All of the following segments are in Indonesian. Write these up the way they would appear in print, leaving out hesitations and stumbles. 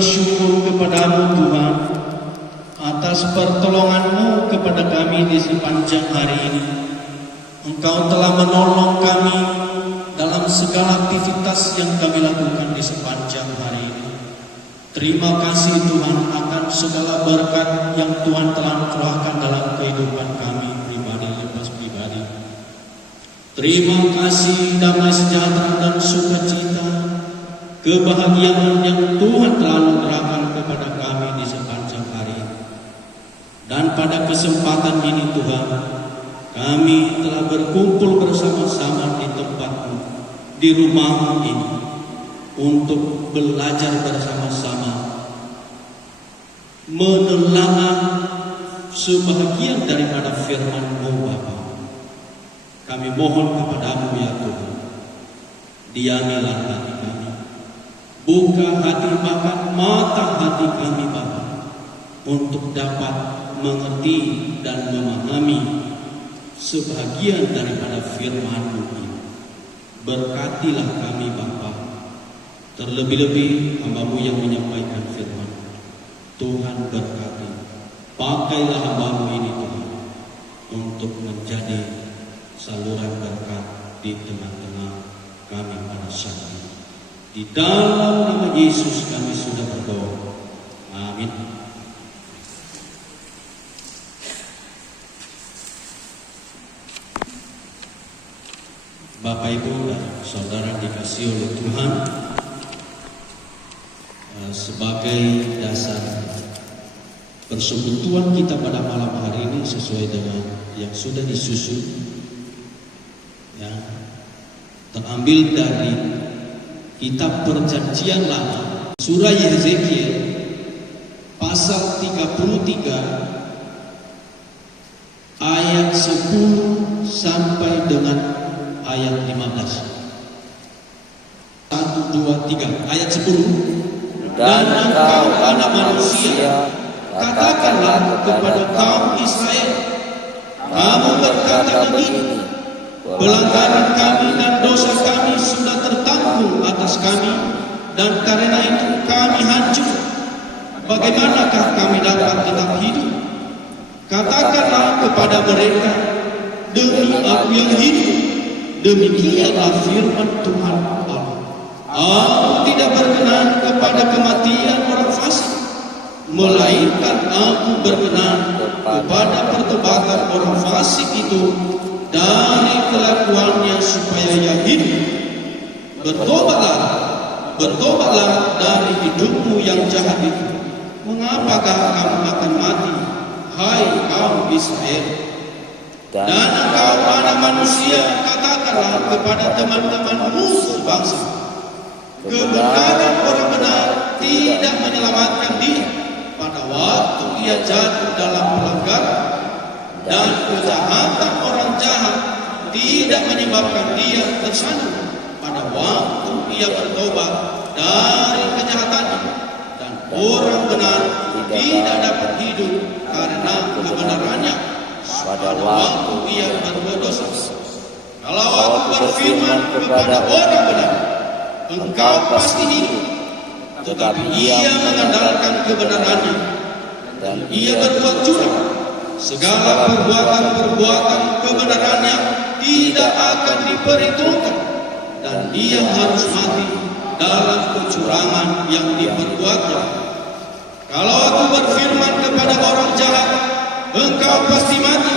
bersyukur kepadamu Tuhan atas pertolongan-Mu kepada kami di sepanjang hari ini. Engkau telah menolong kami dalam segala aktivitas yang kami lakukan di sepanjang hari ini. Terima kasih Tuhan akan segala berkat yang Tuhan telah curahkan dalam kehidupan kami pribadi lepas pribadi. Terima kasih damai sejahtera dan sukacita, kebahagiaan yang Tuhan telah anugerahkan kepada kami di sepanjang hari ini. Dan pada kesempatan ini Tuhan, kami telah berkumpul bersama-sama di tempat-Mu, di rumah-Mu ini, untuk belajar bersama-sama, menelaah sebahagian daripada firman-Mu Bapa. Kami mohon kepadamu ya Tuhan, diamilah hati kami, buka hati bahkan mata hati kami Bapa, untuk dapat mengerti dan memahami sebahagian daripada firman-Mu ini. Berkatilah kami Bapa, terlebih-lebih hamba-Mu yang menyampaikan firman. Tuhan berkati, pakailah hamba-Mu ini Tuhan, untuk menjadi saluran berkat di tengah-tengah kami pada saat ini. Di dalam nama Yesus kami sudah berdoa. Amin. Bapak Ibu dan saudara dikasihi oleh Tuhan, sebagai dasar persekutuan kita pada malam hari ini sesuai dengan yang sudah disusun, ya, terambil dari kitab Perjanjian Lama, surah Yezekiel pasal 33 ayat 10 sampai dengan ayat 15. 1, 2, 3 ayat 10. Dan engkau anak manusia, katakanlah kepada kaum Israel, kamu berkata begini, pelanggaran kami dan dosa kami sudah tertanggung atas kami, dan karena itu kami hancur. Bagaimanakah kami dapat tetap hidup? Katakanlah kepada mereka, demi Aku yang hidup, demikianlah firman Tuhan Allah, Aku tidak berkenan kepada kematian orang fasik, melainkan Aku berkenan kepada pertobatan orang fasik itu dari kelakuannya supaya ia hidup. Bertobatlah dari hidupmu yang jahat itu. Mengapakah kamu akan mati, hai kaum Israel? Dan engkau anak manusia, katakanlah kepada teman-temanmu sebangsa, kebenaran orang benar tidak menyelamatkan dia pada waktu ia jatuh dalam pelanggaran, dan kejahatan orang jahat tidak menyebabkan dia tersandung pada waktu ia bertobat dari kejahatannya, dan orang benar tidak dapat hidup karena kebenarannya pada waktu ia berbuat dosa. Kalau Aku berfirman kepada orang benar, engkau pasti hidup, tetapi ia mengandalkan kebenarannya dan ia berbuat curang, segala perbuatan kebenarannya tidak akan diperhitungkan, dan dia harus mati dalam kecurangan yang diperbuatnya. Kalau Aku berfirman kepada orang jahat, engkau pasti mati,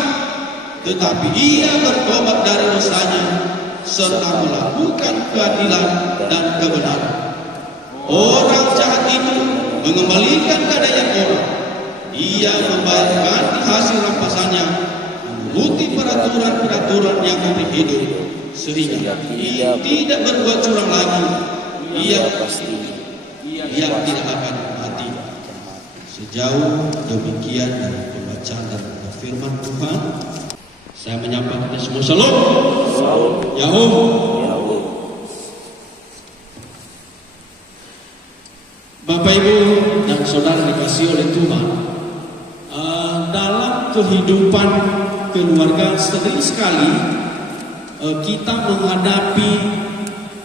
tetapi ia bertobat dari dosanya serta melakukan keadilan dan kebenaran, orang jahat itu mengembalikan gadaian orang, ia membayar ganti hasil rampasannya menuruti peraturan-peraturan yang memberi hidup, sehingga ia tidak berbuat curang lagi. Ia tidak akan mati. Sejauh demikian dari pembacaan dan firman Tuhan, saya menyapa kita semua. Shalom. Yahoo. Bapak Ibu dan saudara dikasihi oleh Tuhan, dalam kehidupan keluarga sering sekali kita menghadapi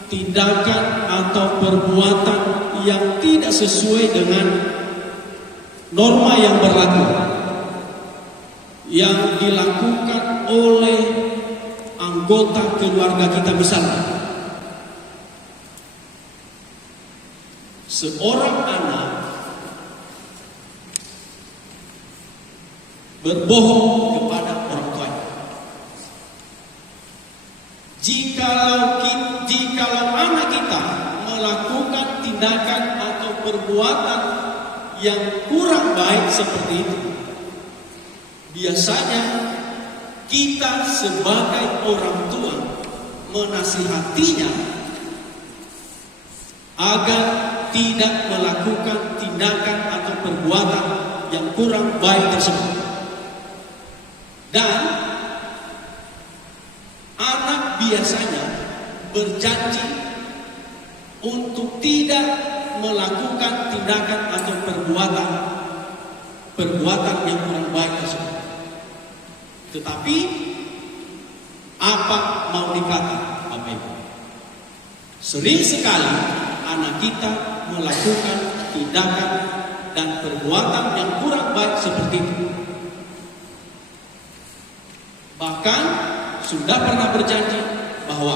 tindakan atau perbuatan yang tidak sesuai dengan norma yang berlaku, yang dilakukan oleh anggota keluarga kita. Misalnya, seorang anak berbohong kepada orang tuanya. Jikalau anak kita melakukan tindakan atau perbuatan yang kurang baik seperti itu, biasanya kita sebagai orang tua menasihatinya agar tidak melakukan tindakan atau perbuatan yang kurang baik tersebut. Dan anak biasanya berjanji untuk tidak melakukan tindakan atau perbuatan yang kurang baik tersebut. Tetapi apa mau dikata, Bapak Ibu? Sering sekali anak kita melakukan tindakan dan perbuatan yang kurang baik seperti itu. Bahkan sudah pernah berjanji bahwa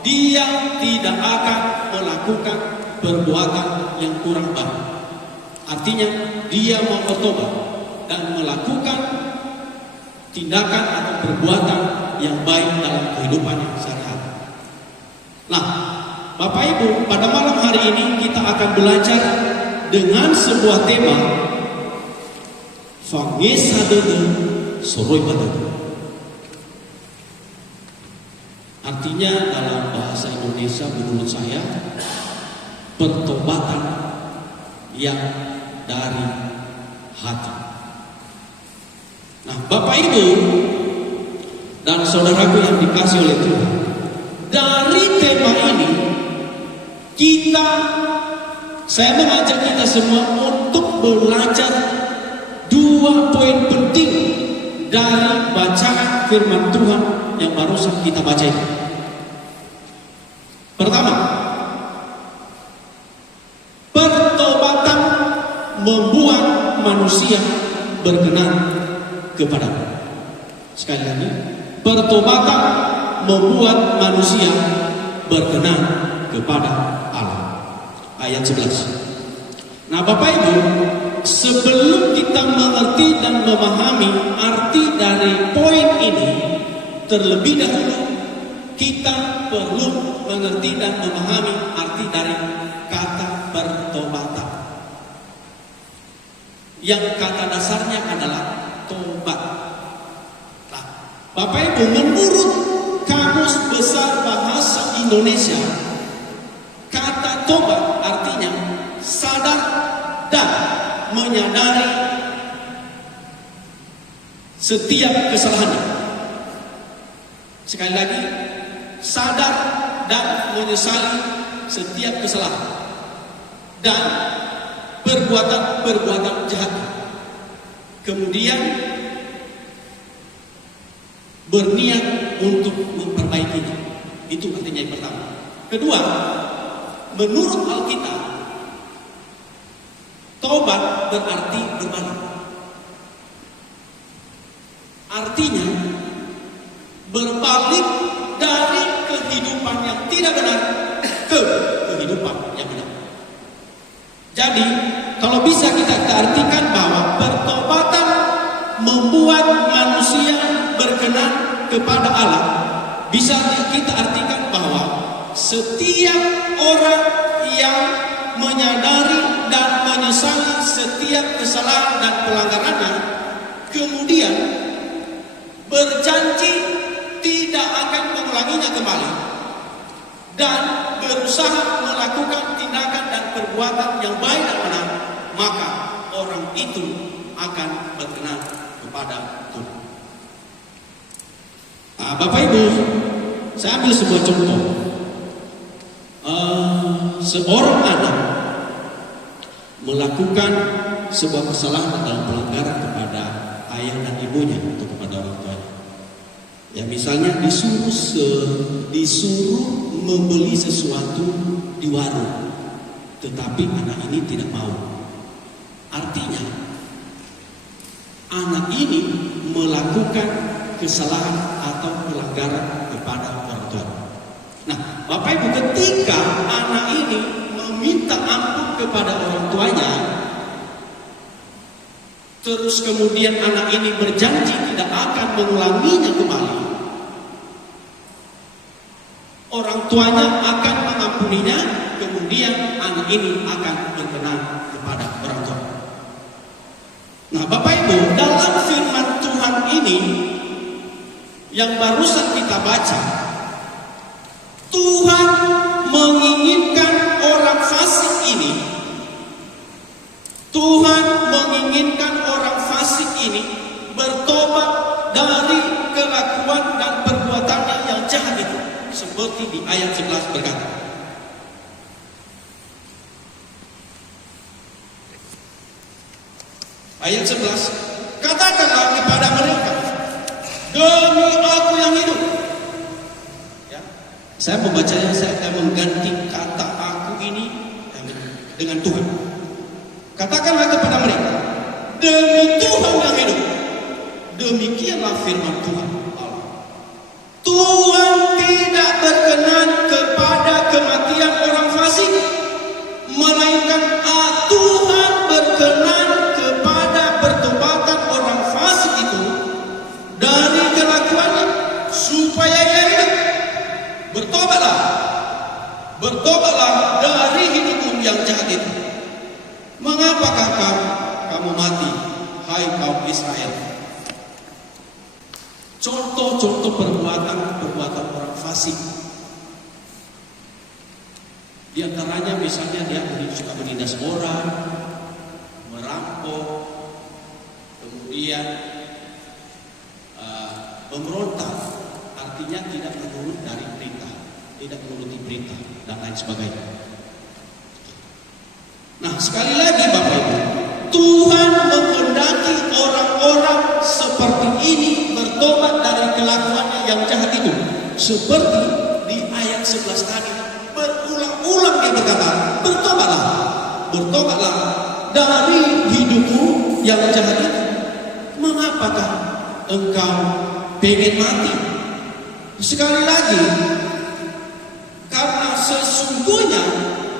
dia tidak akan melakukan perbuatan yang kurang baik. Artinya dia mau bertobat dan melakukan tindakan atau perbuatan yang baik dalam kehidupannya sehari-hari. Nah, Bapak Ibu, pada malam hari ini kita akan belajar dengan sebuah tema Fangesadede Soroi Badede. Artinya dalam bahasa Indonesia menurut saya pertobatan yang dari hati. Nah, Bapak Ibu dan saudaraku yang dikasih oleh Tuhan, dari tema ini saya mengajak kita semua untuk belajar dua poin penting dari bacaan firman Tuhan yang barusan kita baca ini. Pertama, pertobatan membuat manusia berkenan kepada Allah. Sekali lagi, pertobatan membuat manusia berkenan kepada Allah. Ayat 11. Nah, Bapak Ibu, sebelum kita mengerti dan memahami arti dari poin ini, terlebih dahulu kita perlu mengerti dan memahami arti dari kata pertobatan, yang kata dasarnya adalah tobat. Nah, Bapak Ibu, menurut Kamus Besar Bahasa Indonesia, kata tobat artinya sadar dan menyadari setiap kesalahannya. Sekali lagi, sadar dan menyesali setiap kesalahan dan perbuatan jahat. Kemudian berniat untuk memperbaikinya. Itu artinya yang pertama. Kedua, menurut Alkitab, tobat berarti berbalik. Artinya berbalik dari kehidupan yang tidak benar ke kehidupan yang benar. Jadi, kalau bisa kita artikan bahwa pertobatan membuat manusia berkenan kepada Allah, bisa kita artikan bahwa setiap orang yang menyadari dan menyesali setiap kesalahan dan pelanggarannya, kemudian berjanji tidak akan mengulanginya kembali dan berusaha melakukan tindakan dan perbuatan yang baik dan benar, maka orang itu akan berkenan kepada Tuhan. Nah, Bapak Ibu, saya ambil sebuah contoh. Seorang anak melakukan sebuah kesalahan dalam pelanggaran kepada ayah dan ibunya atau kepada orang tuanya. Ya misalnya disuruh membeli sesuatu di warung, tetapi anak ini tidak mau. Artinya anak ini melakukan kesalahan atau pelanggaran kepada orang tua. Nah, Bapak Ibu, ketika anak ini meminta ampun kepada orang tuanya, terus kemudian anak ini berjanji tidak akan mengulanginya kembali, orang tuanya akan mengampuninya, kemudian anak ini akan berkenan kepada orang tua. Nah, Bapak Ibu, dalam firman Tuhan ini yang barusan kita baca, Tuhan menginginkan orang fasik ini, Tuhan menginginkan orang fasik ini bertobat dari kelakuan dan perbuatannya yang jahat itu, seperti di ayat 11 berkata. Ayat 11, katakanlah kepada mereka, demi aku yang hidup. Ya, saya membacanya, saya akan mengganti kata aku ini dengan Tuhan. Katakanlah kepada mereka, demi Tuhan yang hidup. Demikianlah firman Tuhan Allah. Tuhan tidak berkenan kepada kematian orang fasik, melainkan Tuhan berkenan kepada pertobatan orang fasik itu dari kelakuannya, supaya ia hidup. Bertobatlah dari hidupmu yang jahat itu. Mengapakah kamu mati, hai kaum Israel? Contoh-contoh perbuatan orang fasik. Di antaranya misalnya dia suka menindas orang, merampok, kemudian memberontak, artinya tidak menurut dari perintah, tidak menuruti perintah dan lain sebagainya. Nah, sekali lagi Bapak Ibu, Tuhan menghendaki orang-orang seperti ini bertobat dari kelakuannya yang jahat itu. Seperti di ayat 11 tadi, berulang-ulang dia berkata, bertobatlah dari hidupmu yang jahat itu. Mengapakah engkau pengen mati? Sekali lagi, karena sesungguhnya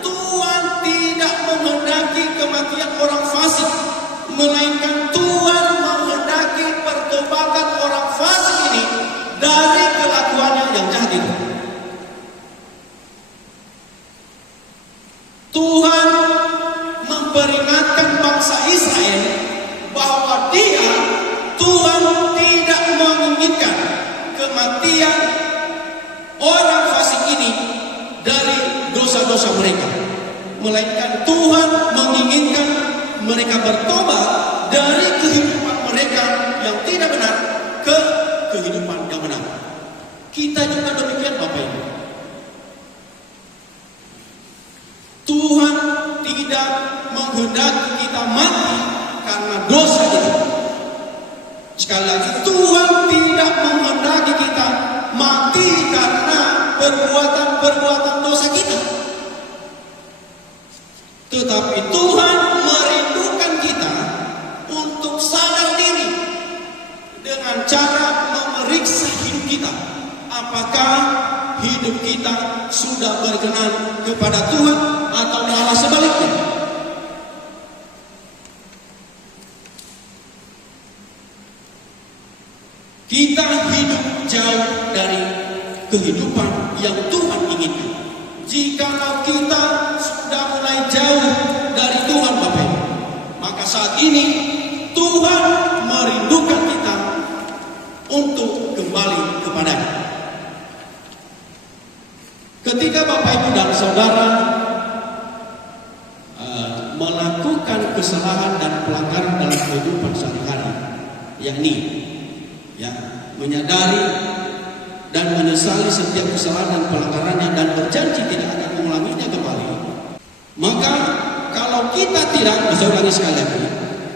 Tuhan tidak menghendaki kematian orang fasik, melainkan Tuhan menghendaki pertobatan orang fasik ini dari kelakuannya yang jahat itu. Tuhan memperingatkan bangsa Israel bahwa Tuhan tidak menginginkan kematian orang fasik ini dari dosa-dosa mereka, melainkan Tuhan menginginkan mereka bertobat dari kehidupan mereka yang tidak benar ke kehidupan yang benar. Kita juga demikian Bapak Ibu. Tuhan tidak menghendaki kita mati karena dosa itu. Sekali lagi, Tuhan tidak menghendaki kita mati karena perbuatan-perbuatan dosa kita. Tetapi Tuhan merindukan kita untuk sadar diri dengan cara memeriksa hidup kita. Apakah hidup kita sudah berkenan kepada Tuhan atau malah sebaliknya? Kita hidup jauh dari kehidupan yang Tuhan inginkan. Jika kita sudah mulai jauh dari Tuhan Bapak Ibu, maka saat ini Tuhan merindukan kita untuk kembali kepada-Nya. Ketika Bapak Ibu dan Saudara melakukan kesalahan dan pelanggaran dalam kehidupan sehari-hari, yakni menyadari dan menyesali setiap kesalahan dan pelanggarannya dan berjanji tidak akan mengulanginya kembali, maka kalau kita tidak, saudara sekalian,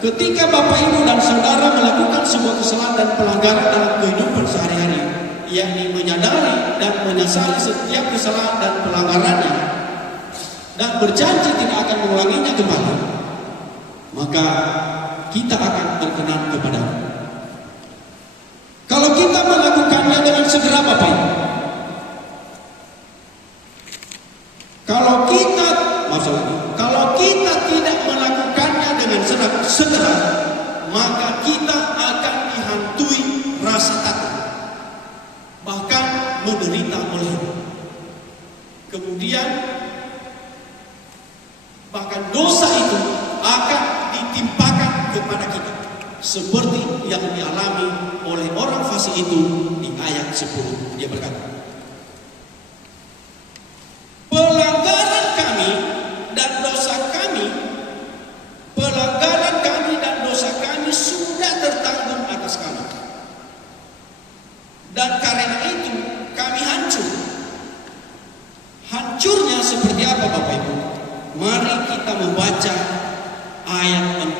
ketika Bapak Ibu dan Saudara melakukan sebuah kesalahan dan pelanggaran dalam kehidupan sehari-hari, yakni menyadari dan menyesali setiap kesalahan dan pelanggarannya dan berjanji tidak akan mengulanginya kembali, maka kita akan berkenan kepada-Nya. Kalau kita melakukannya dengan segera, Bapak Ibu, kalau kita tidak melakukannya dengan segera, maka kita akan dihantui rasa takut, bahkan menderita olehnya. Kemudian bahkan dosa itu akan ditimpakan kepada kita, seperti yang dialami oleh orang fasik itu di ayat 10. Dia berkata, pelanggaran kami dan dosa kami sudah tertanggung atas kami, dan karena itu kami hancur. Hancurnya seperti apa, Bapak Ibu? Mari kita membaca ayat 4.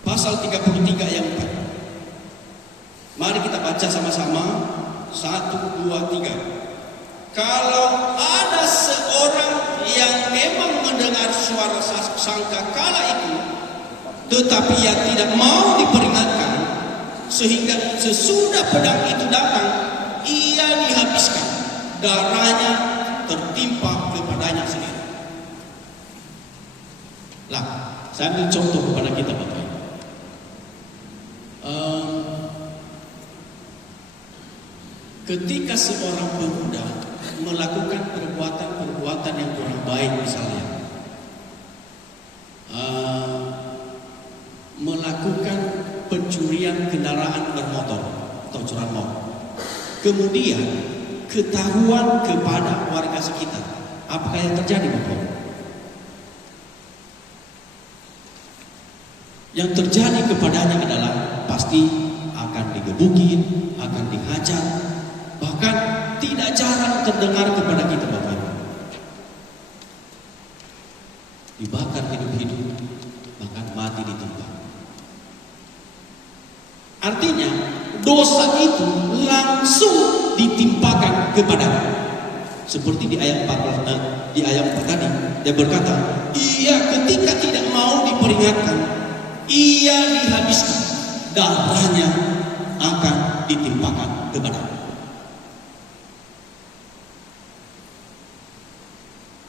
Pasal 33 ayat 4. Mari kita baca sama-sama. 1, 2, 3. Kalau ada seorang yang memang mendengar suara sangkakala itu, tetapi ia tidak mau diperingatkan, sehingga sesudah pedang itu datang, ia dihabiskan, darahnya tertimpa kepadanya sendiri. Lah, saya ambil contoh kepada kita, Bapak Ibu. Ketika seorang pemuda melakukan perbuatan yang kurang baik, misalnya melakukan pencurian kendaraan bermotor atau curanmor, kemudian ketahuan kepada warga sekitar, apakah yang terjadi, Bapak? Yang terjadi kepadanya adalah pasti akan digebukin, akan dihajar, bahkan tidak jarang terdengar kepada kita, Bapak, dibakar hidup-hidup, bahkan mati ditimpa. Artinya dosa itu langsung ditimpakan kepadanya. Seperti di ayat 4 tadi, dia berkata, ia ketika tidak mau diperingatkan, ia dihabiskan, darahnya akan ditimpakan kepadanya.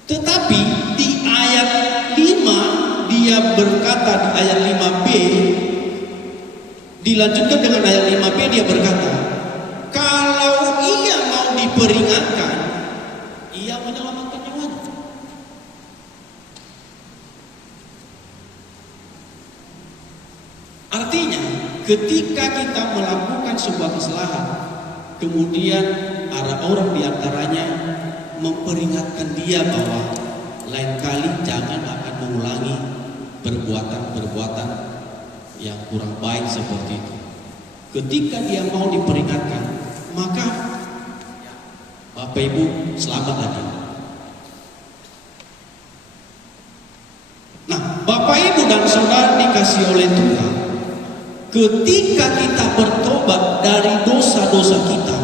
Tetapi di ayat 5 dia berkata, di ayat 5b, dilanjutkan dengan ayat 5b, dia berkata, kalau ia mau diperingatkan, ia menyelamatkan nyawanya. Artinya, ketika kita melakukan sebuah kesalahan, kemudian ada orang di antaranya memperingatkan dia bahwa lain kali jangan akan mengulangi perbuatan-perbuatan yang kurang baik seperti itu. Ketika dia mau diperingatkan, maka Bapak Ibu selamat lagi. Nah, Bapak Ibu dan Saudara dikasihi oleh Tuhan, ketika kita bertobat dari dosa-dosa kita,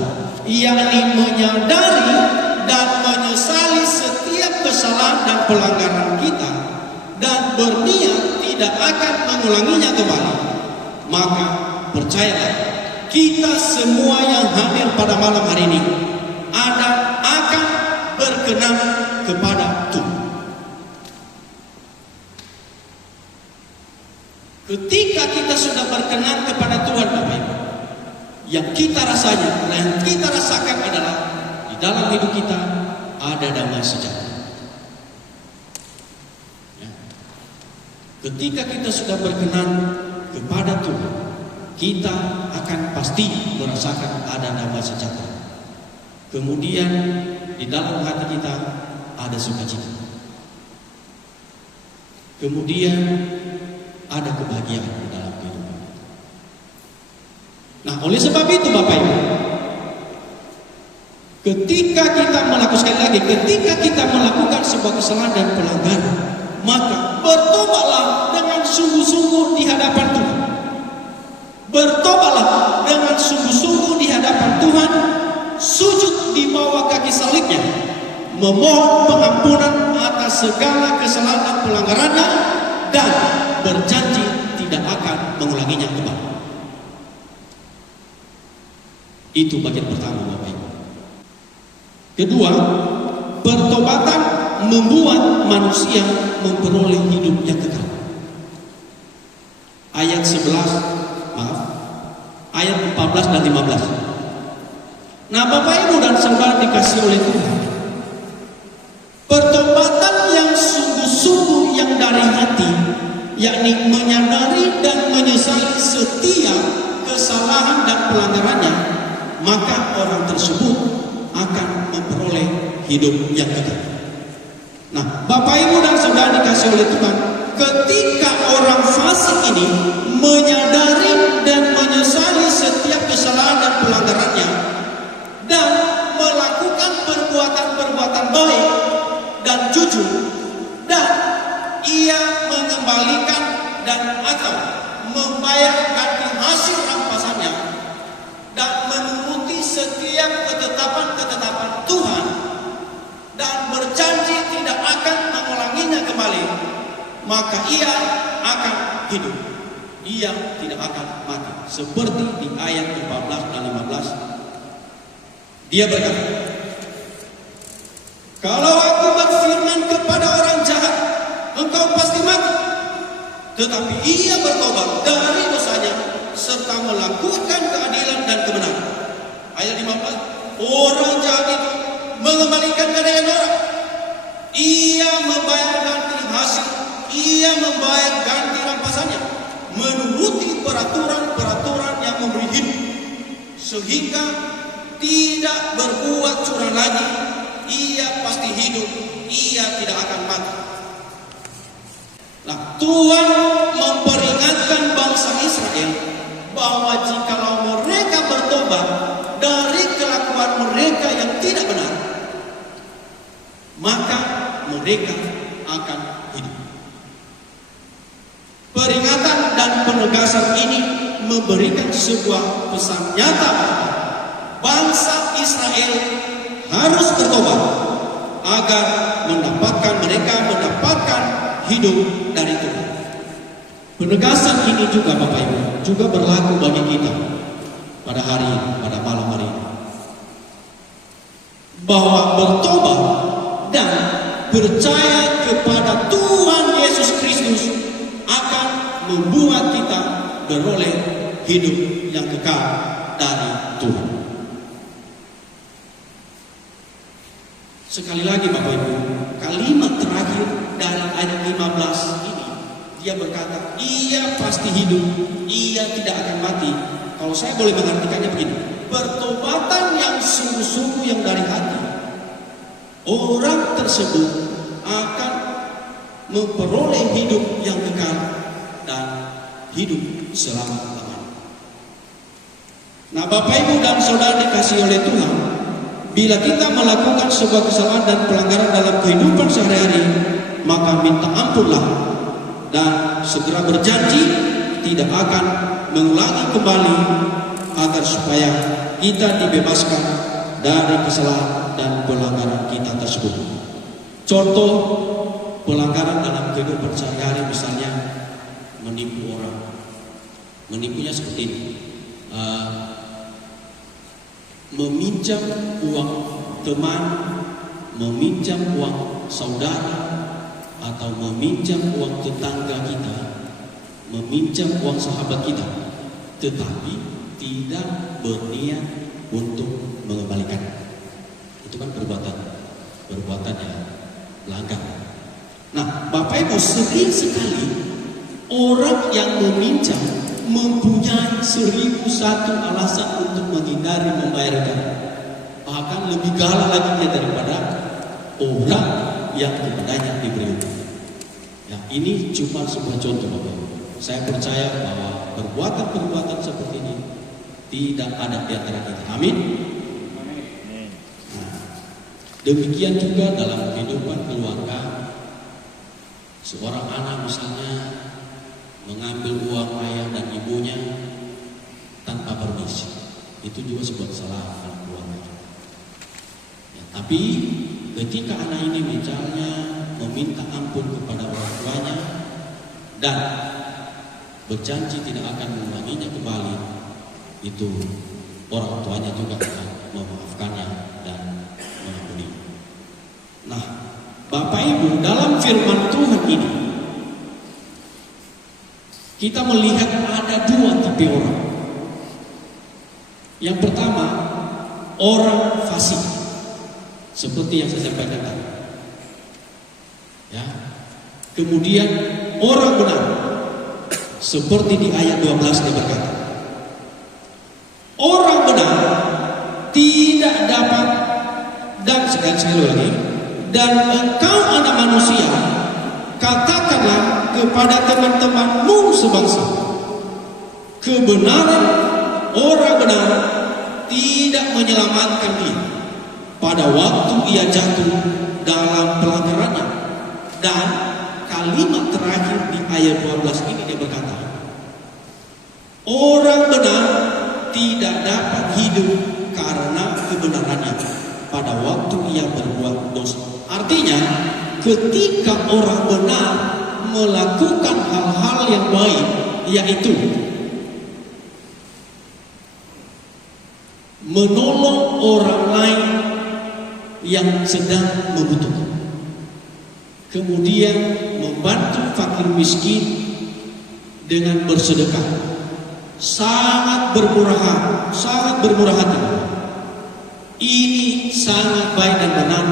yakni menyadari dan menyesali setiap kesalahan dan pelanggaran kita, dan berniat tidak akan mengulanginya kembali, maka percayalah, kita semua yang hadir pada malam hari ini akan berkenan kepada Tuhan. Ketika kita sudah berkenan kepada Tuhan, Bapak Ibu, yang kita rasakan adalah di dalam hidup kita ada damai sejahtera. Ya. Ketika kita sudah berkenan kepada Tuhan, kita akan pasti merasakan ada damai sejahtera. Kemudian di dalam hati kita ada sukacita. Kemudian ada kebahagiaan di dalam kehidupan. Nah, oleh sebab itu Bapak Ibu, ketika kita melakukan sebuah kesalahan dan pelanggaran, maka bertobatlah dengan sungguh-sungguh di hadapan Tuhan. Bertobatlah memohon pengampunan atas segala kesalahan dan pelanggarannya, dan berjanji tidak akan mengulanginya kembali. Itu bagian pertama, Bapak Ibu. Kedua, pertobatan membuat manusia memperoleh hidup yang kekal. Ayat 14 dan 15. Nah, Bapak Ibu dan saudara dikasih oleh Tuhan, pertobatan yang sungguh-sungguh yang dari hati, yakni menyadari dan menyesali setiap kesalahan dan pelanggarannya, maka orang tersebut akan memperoleh hidup yang kekal. Nah, Bapak Ibu dan saudara dikasih oleh Tuhan, ketika orang fasik ini menyadari dan menyesali setiap kesalahan dan pelanggarannya dan melakukan perbuatan-perbuatan baik dan jujur, dan ia mengembalikan dan atau membayar ganti hasil rampasannya dan menuruti setiap ketetapan-ketetapan Tuhan dan berjanji tidak akan mengulanginya kembali, maka ia akan hidup. Ia tidak akan mati. Seperti di ayat 14 dan 15, dia berkata, kalau aku berfirman kepada orang jahat, engkau pasti mati, tetapi ia bertobat dari dosanya serta melakukan keadilan dan kebenaran. Ayat 15, orang jahat itu mengembalikan gadaian orang, ia membayar ganti hasil, ia membayar ganti rampasannya, menuruti peraturan-peraturan yang memberi hidup, sehingga tidak berbuat curang lagi. Ia pasti hidup, ia tidak akan mati. Nah, Tuhan memperingatkan bangsa Israel bahwa jikalau mereka bertobat dari kelakuan mereka yang tidak benar, maka mereka akan hidup. Peringatan dan penegasan ini memberikan sebuah pesan nyata bahwa bangsa Israel harus bertobat agar mereka mendapatkan hidup dari Tuhan. Penegasan ini juga, Bapak Ibu, juga berlaku bagi kita pada hari ini, pada malam hari ini, bahwa bertobat dan percaya kepada Tuhan Yesus Kristus akan membuat kita beroleh hidup yang kekal dari Tuhan. Sekali lagi, Bapak Ibu, kalimat terakhir dari ayat 15 ini, dia berkata, ia pasti hidup, ia tidak akan mati. Kalau saya boleh mengartikannya begini, pertobatan yang sungguh-sungguh yang dari hati, orang tersebut akan memperoleh hidup yang kekal dan hidup selama-lamanya. Nah, Bapak Ibu dan saudara dikasihi oleh Tuhan, bila kita melakukan sebuah kesalahan dan pelanggaran dalam kehidupan sehari-hari, maka minta ampunlah dan segera berjanji tidak akan mengulangi kembali, agar supaya kita dibebaskan dari kesalahan dan pelanggaran kita tersebut. Contoh pelanggaran dalam kehidupan sehari-hari, misalnya menipu orang. Menipunya seperti ini, meminjam uang teman, meminjam uang saudara, atau meminjam uang tetangga kita, meminjam uang sahabat kita, tetapi tidak berniat untuk mengembalikan. Itu kan perbuatan yang melanggar. Nah, Bapak Ibu, sering sekali orang yang meminjam mempunyai 1001 alasan untuk menghindari membayarkan. Bahkan lebih galak lagi dia daripada orang yang kepadanya diberi utang. Ya, ini cuma sebuah contoh, Bapak Ibu. Saya percaya bahwa perbuatan-perbuatan seperti ini tidak ada di antara kita. Amin. Nah, demikian juga dalam kehidupan keluarga. Seorang anak misalnya mengambil uang ayah dan ibunya tanpa permisi, itu juga sebuah kesalahan dalam keluarga. Ya, tapi ketika anak ini misalnya meminta ampun kepada orang tuanya dan berjanji tidak akan mengulanginya kembali, itu orang tuanya juga akan memaafkannya dan mengampuni. Nah, Bapak Ibu, dalam firman Tuhan ini kita melihat ada dua tipe orang. Yang pertama, orang fasik, seperti yang saya sampaikan tadi. Ya. Kemudian orang benar, seperti di ayat 12 dia berkata, orang benar tidak dapat, dan sekali lagi, dan engkau anak manusia, katakanlah kepada teman-temanmu sebangsa, kebenaran orang benar tidak menyelamatkan dia pada waktu ia jatuh dalam pelanggarannya. Dan kalimat terakhir di ayat 12 ini dia berkata, orang benar tidak dapat hidup karena kebenarannya pada waktu ia berbuat dosa. Artinya, ketika orang benar melakukan hal-hal yang baik, yaitu menolong orang lain yang sedang membutuhkan, kemudian membantu fakir miskin dengan bersedekah, sangat bermurah hati. Ini sangat baik dan benar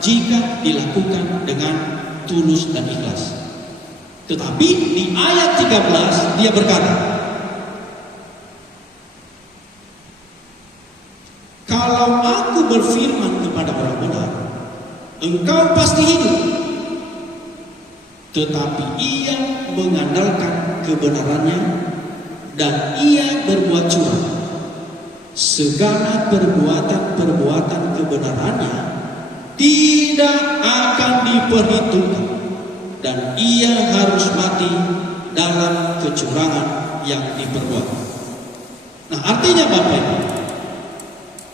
jika dilakukan dengan tulus dan ikhlas. Tetapi di ayat 13 dia berkata, kalau aku berfirman kepada orang benar, engkau pasti hidup, tetapi ia mengandalkan kebenarannya dan ia berbuat curang, segala perbuatan kebenarannya tidak akan diperhitungkan, dan ia harus mati dalam kecurangan yang diperbuat. Nah, artinya Bapak Ibu,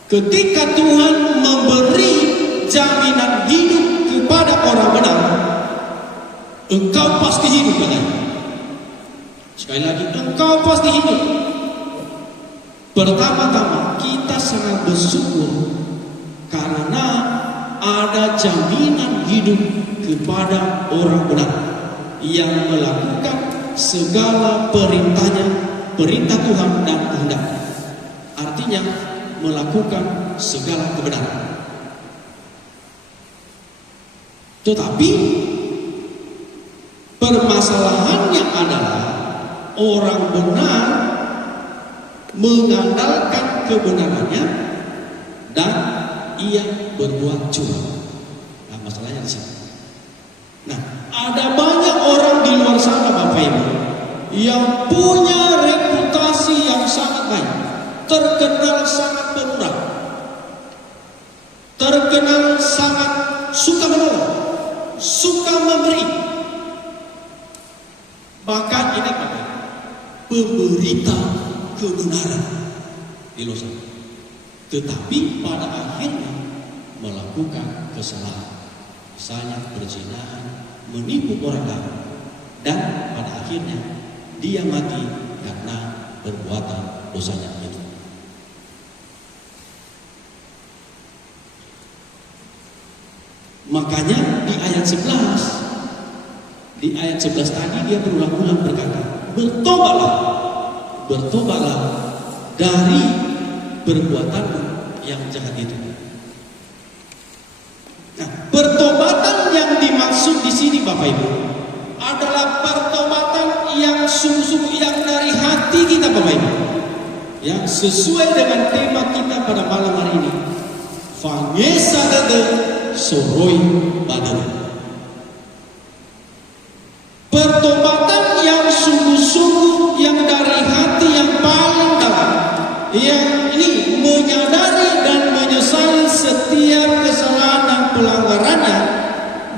ketika Tuhan memberi jaminan hidup kepada orang benar, engkau pasti hidup katanya. Sekali lagi, engkau pasti hidup. Pertama-tama kita sangat bersyukur karena ada jaminan hidup kepada orang benar yang melakukan segala perintah Tuhan dan kehendak. Artinya melakukan segala kebenaran. Tetapi permasalahannya adalah orang benar mengandalkan kebenarannya dan ia berbuat curang. Nah, masalahnya di sini. Nah, ada banyak orang di luar sana Bapak Ibu yang punya reputasi yang sangat baik, terkenal sangat pemurah, terkenal sangat suka menolong, suka memberi. Bahkan ini Bapak, pemberita kebenaran di luar sana. Tetapi pada akhirnya melakukan kesalahan, misalnya perzinahan, menipu orang lain, dan pada akhirnya dia mati karena perbuatan dosanya itu. Makanya di ayat 11 tadi dia berulang-ulang berkata, bertobatlah dari perbuatan yang jahat itu. Nah, pertobatan yang dimaksud di sini Bapak Ibu adalah pertobatan yang sungguh-sungguh, yang dari hati kita Bapak Ibu. Ya, sesuai dengan tema kita pada malam hari ini. Fangesa dade soroi badane. Pertobatan yang sungguh-sungguh, yang dari hati yang paling dalam, yang ini menyadari dan menyesali setiap kesalahan dan pelanggarannya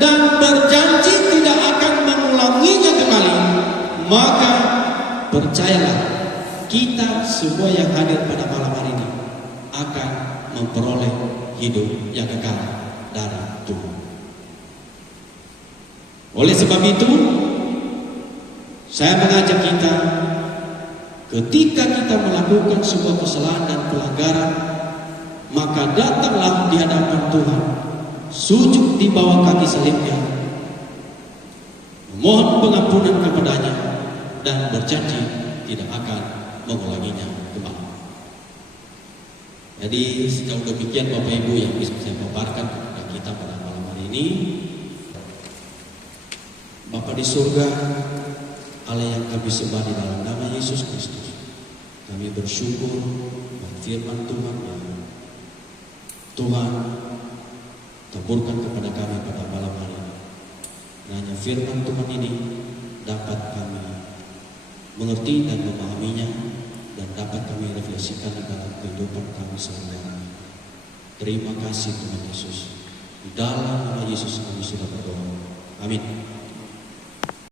dan berjanji tidak akan mengulanginya kembali, maka percayalah, kita semua yang hadir pada malam hari ini akan memperoleh hidup yang kekal. dari Tuhan. Oleh sebab itu, saya mengajak kita, ketika kita melakukan sebuah kesalahan dan pelanggaran, maka datanglah di hadapan Tuhan, sujud di bawah kaki salibnya, mohon pengampunan kepadanya, dan berjanji tidak akan mengulanginya kembali. Jadi sejauh demikian Bapak Ibu yang bisa saya paparkan kepada kita pada malam hari ini. Bapa di surga, Allah yang kami sembah di dalam nama Yesus Kristus, kami bersyukur pada firman Tuhan yang Tuhan taburkan kepada kami pada malam hari ini. Hanya firman Tuhan ini dapat kami mengerti dan memahaminya, dan dapat kami refleksikan di dalam kehidupan kami sehari-hari. Terima kasih Tuhan Yesus. Di dalam nama Yesus kami sudah berdoa. Amin.